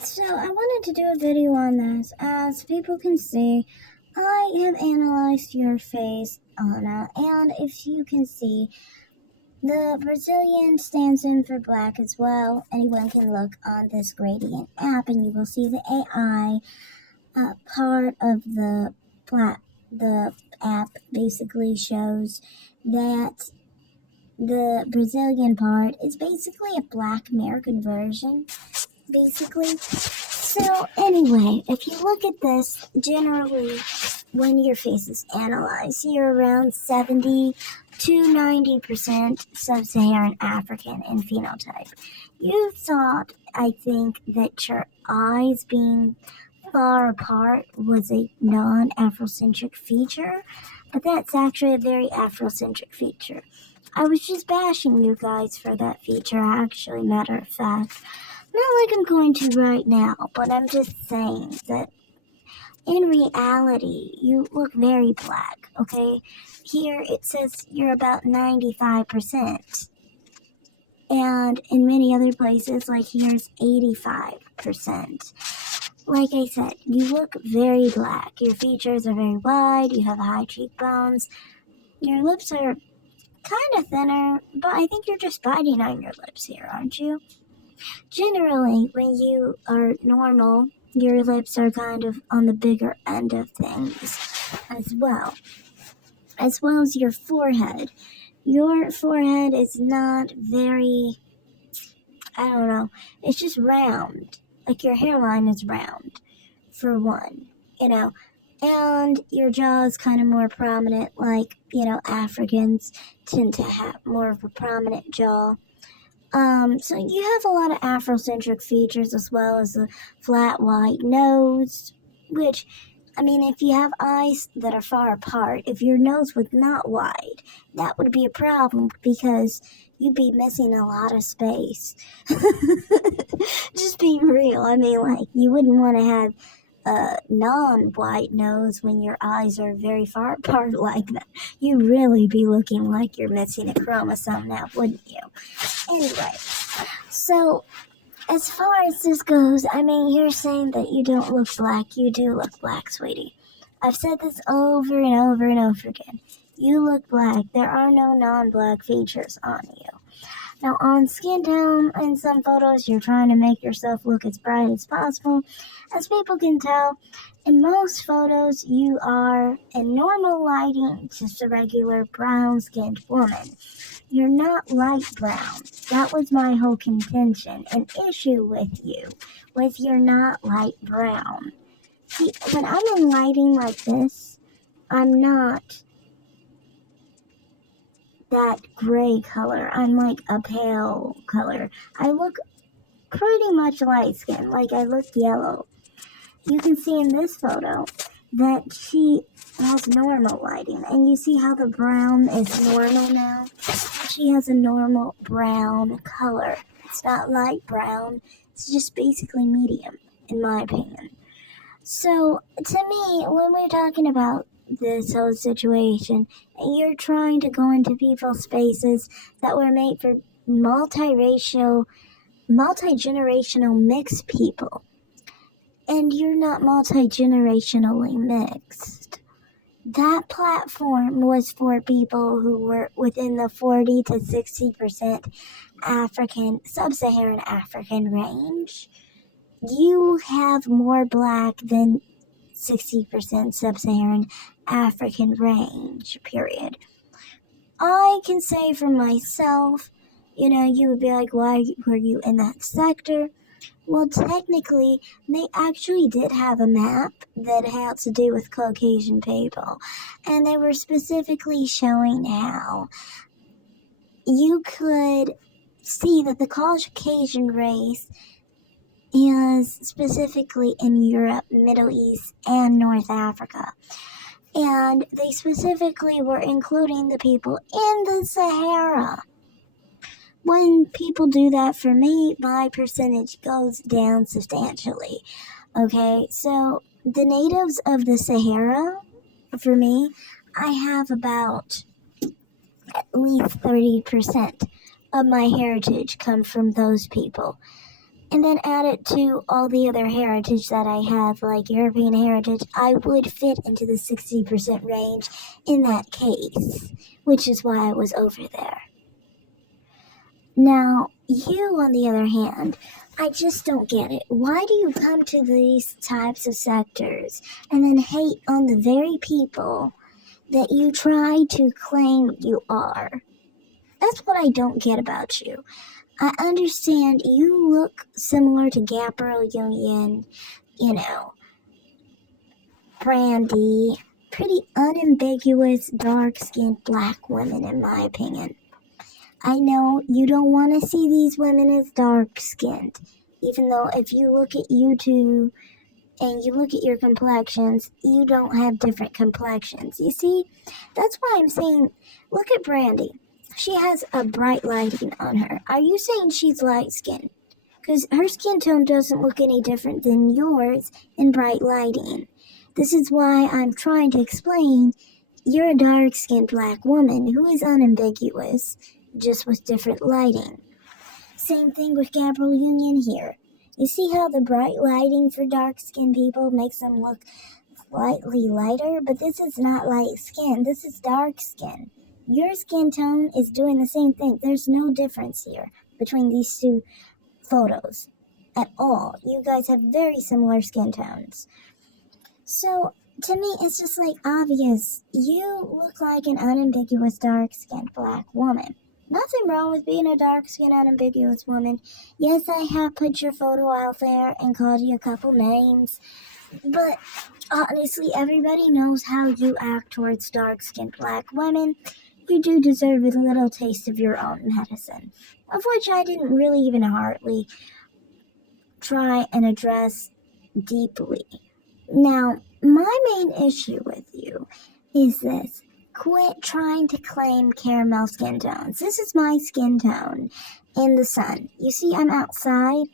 So I wanted to do a video on this. As people can see, I have analyzed your face, Anna, and if you can see, the Brazilian stands in for black as well. Anyone can look on this gradient app and you will see the AI part of the app basically shows that the Brazilian part is basically a black American version, basically. So anyway, if you look at this, generally when your face is analyzed, you're around 70 to 90% sub-Saharan African in phenotype. You thought, I think, that your eyes being far apart was a non-Afrocentric feature, but that's actually a very Afrocentric feature. I was just bashing you guys for that feature, actually, matter of fact. Not like I'm going to right now, but I'm just saying that in reality, you look very black, okay? Here it says you're about 95%. And in many other places, like here's 85%. Like I said, you look very black. Your features are very wide, you have high cheekbones. Your lips are kind of thinner, but I think you're just biting on your lips here, aren't you? Generally, when you are normal, your lips are kind of on the bigger end of things as well as your forehead. Your forehead is not very, I don't know, it's just round. Like your hairline is round, for one, and your jaw is kind of more prominent, like, Africans tend to have more of a prominent jaw. So you have a lot of Afrocentric features as well as a flat white nose, which, I mean, if you have eyes that are far apart, if your nose was not wide, that would be a problem because you'd be missing a lot of space. Just being real. I mean, like, you wouldn't want to have a non-white nose when your eyes are very far apart like that. You'd really be looking like you're missing a chromosome now, wouldn't you? Anyway, so as far as this goes, I mean, you're saying that you don't look black. You do look black, sweetie. I've said this over and over and over again. You look black. There are no non-black features on you. Now, on skin tone, in some photos, you're trying to make yourself look as bright as possible. As people can tell, in most photos, you are, in normal lighting, just a regular brown-skinned woman. You're not light brown. That was my whole contention. An issue with you was you're not light brown. See, when I'm in lighting like this, I'm not that gray color. I'm like a pale color. I look pretty much light skinned, like I look yellow. You can see in this photo that she has normal lighting, and you see how the brown is normal now? She has a normal brown color. It's not light brown, it's just basically medium, in my opinion. So, to me, when we're talking about this whole situation, and you're trying to go into people's spaces that were made for multi-generational mixed people, and you're not multi-generationally mixed. That platform was for people who were within the 40 to 60% African, sub-Saharan African range. You have more black than 60% sub-Saharan African range, period. I can say for myself, you would be like, why were you in that sector? Well, technically, they actually did have a map that had to do with Caucasian people, and they were specifically showing how you could see that the Caucasian race is specifically in Europe, Middle East, and North Africa. And they specifically were including the people in the Sahara. When people do that for me, my percentage goes down substantially. Okay, so the natives of the Sahara, for me, I have about at least 30% of my heritage come from those people. and then add it to all the other heritage that I have, like European heritage, I would fit into the 60% range in that case, which is why I was over there. Now, you, on the other hand, I just don't get it. Why do you come to these types of sectors and then hate on the very people that you try to claim you are? That's what I don't get about you. I understand you look similar to Gabrielle Union, Brandy, pretty unambiguous, dark-skinned black women, in my opinion. I know you don't want to see these women as dark-skinned, even though if you look at you two and you look at your complexions, you don't have different complexions. You see, that's why I'm saying, look at Brandy. She has a bright lighting on her. Are you saying she's light-skinned? Because her skin tone doesn't look any different than yours in bright lighting. This is why I'm trying to explain you're a dark-skinned black woman who is unambiguous, just with different lighting. Same thing with Gabrielle Union here. You see how the bright lighting for dark-skinned people makes them look slightly lighter? But this is not light skin, this is dark skin. Your skin tone is doing the same thing. There's no difference here between these two photos at all. You guys have very similar skin tones. So, to me, it's just like obvious. You look like an unambiguous dark-skinned black woman. Nothing wrong with being a dark-skinned unambiguous woman. Yes, I have put your photo out there and called you a couple names. But honestly, everybody knows how you act towards dark-skinned black women. You do deserve a little taste of your own medicine, of which I didn't really even hardly try and address deeply. Now, my main issue with you is this. Quit trying to claim caramel skin tones. This is my skin tone in the sun. You see, I'm outside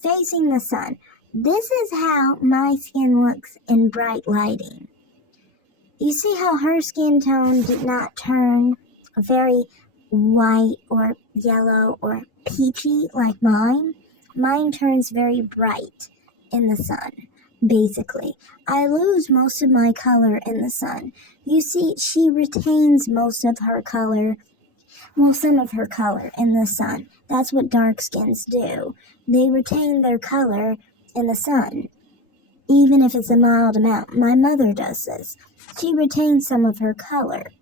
facing the sun. This is how my skin looks in bright lighting. You see how her skin tone did not turn very white or yellow or peachy like mine? Mine turns very bright in the sun, basically. I lose most of my color in the sun. You see, she retains most of her color, some of her color in the sun. That's what dark skins do. They retain their color in the sun, even if it's a mild amount. My mother does this. She retains some of her color.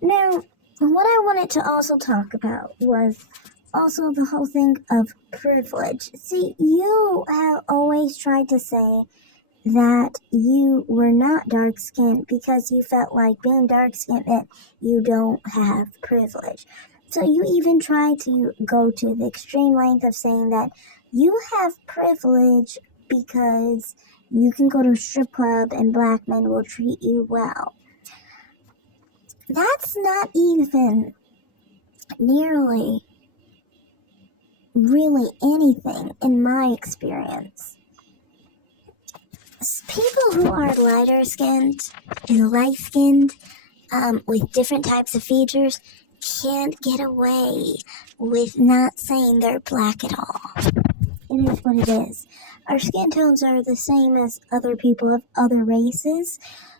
Now, what I wanted to also talk about was also the whole thing of privilege. See, you have always tried to say that you were not dark-skinned because you felt like being dark-skinned meant you don't have privilege. So you even try to go to the extreme length of saying that you have privilege because you can go to a strip club and black men will treat you well. That's not even nearly really anything in my experience. People who are lighter skinned and light skinned with different types of features can't get away with not saying they're black at all. It is what it is. Our skin tones are the same as other people of other races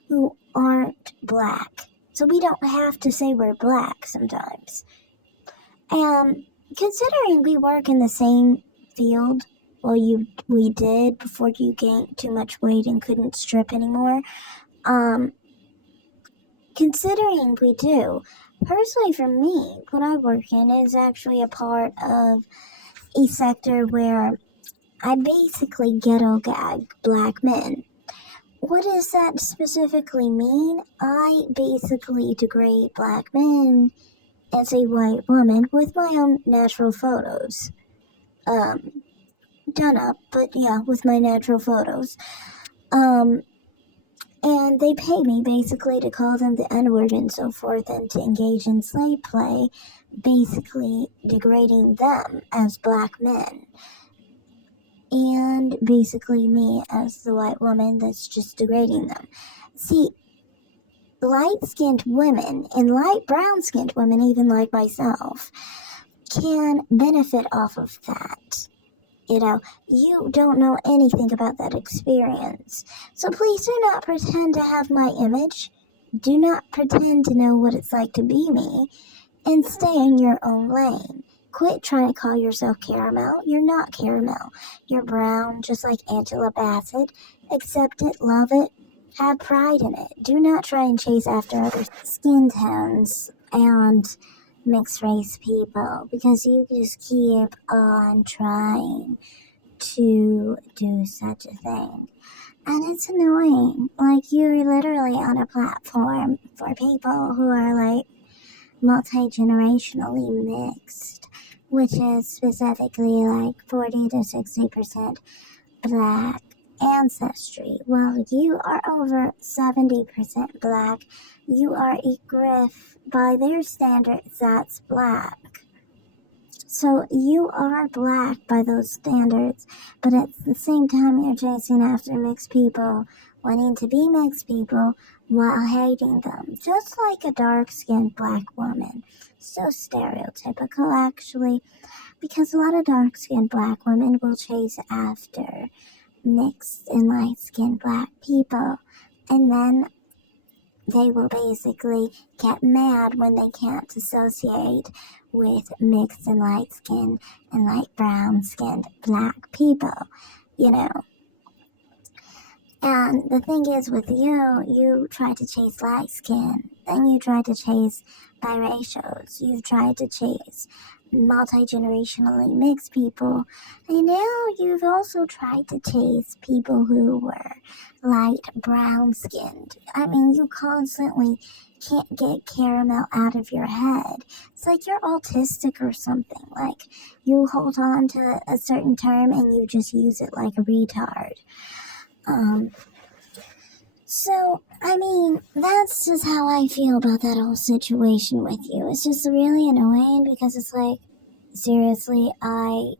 who aren't black. So we don't have to say we're black sometimes. Considering we work in the same field, we did before you gained too much weight and couldn't strip anymore. Considering we do, personally for me, what I work in is actually a part of a sector where I basically ghetto gag black men. What does that specifically mean? I basically degrade black men as a white woman with my own natural photos. Done up, but yeah, with my natural photos. And they pay me basically to call them the N-word and so forth and to engage in slave play, basically degrading them as black men. And basically me as the white woman that's just degrading them. See, light-skinned women and light brown-skinned women, even like myself, can benefit off of that. You don't know anything about that experience. So please do not pretend to have my image. Do not pretend to know what it's like to be me, and stay in your own lane. Quit trying to call yourself caramel. You're not caramel. You're brown, just like Angela Bassett. Accept it, love it, have pride in it. Do not try and chase after other skin tones and mixed race people, because you just keep on trying to do such a thing. And it's annoying. Like, you're literally on a platform for people who are like multi-generationally mixed, which is specifically like 40 to 60% black ancestry. While you are over 70% black, you are a griff. By their standards, that's black. So you are black by those standards, but at the same time you're chasing after mixed people, wanting to be mixed people while hating them, just like a dark-skinned black woman. So stereotypical, actually, because a lot of dark-skinned black women will chase after mixed and light-skinned black people, and then they will basically get mad when they can't associate with mixed and light skinned and light brown skinned black people, you know. And the thing is with you try to chase light skin, then you try to chase biracials, you try to chase multi-generationally mixed people, and now you've also tried to chase people who were light brown skinned. I mean, you constantly can't get caramel out of your head. It's like you're autistic or something. Like, you hold on to a certain term and you just use it like a retard. So, I mean, that's just how I feel about that whole situation with you. It's just really annoying because it's like, seriously, I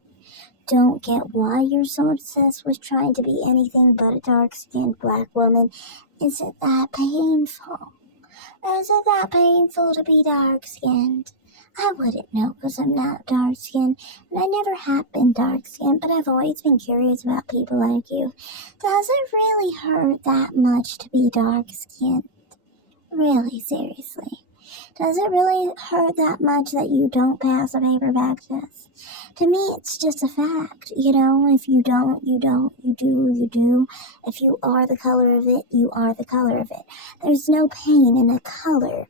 don't get why you're so obsessed with trying to be anything but a dark-skinned black woman. Is it that painful? Is it that painful to be dark-skinned? I wouldn't know because I'm not dark-skinned, and I never have been dark-skinned, but I've always been curious about people like you. Does it really hurt that much to be dark-skinned? Really, seriously. Does it really hurt that much that you don't pass a paper bag test? To me, it's just a fact. If you don't, you don't. You do, you do. If you are the color of it, you are the color of it. There's no pain in a color.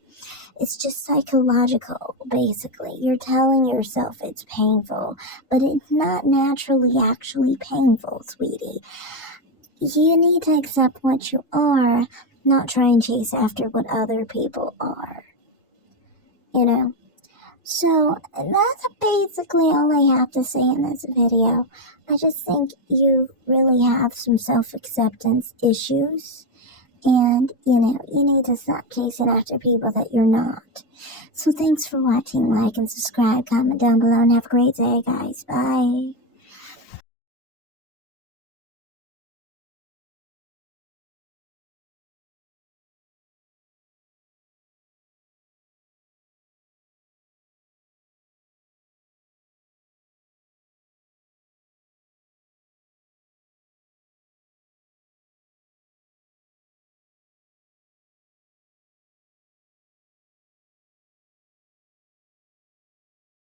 It's just psychological, basically. You're telling yourself it's painful, but it's not naturally actually painful, sweetie. You need to accept what you are, not try and chase after what other people are. So that's basically all I have to say in this video. I just think you really have some self-acceptance issues. And, you need to stop chasing after people that you're not. So thanks for watching. Like and subscribe, comment down below, and have a great day, guys. Bye.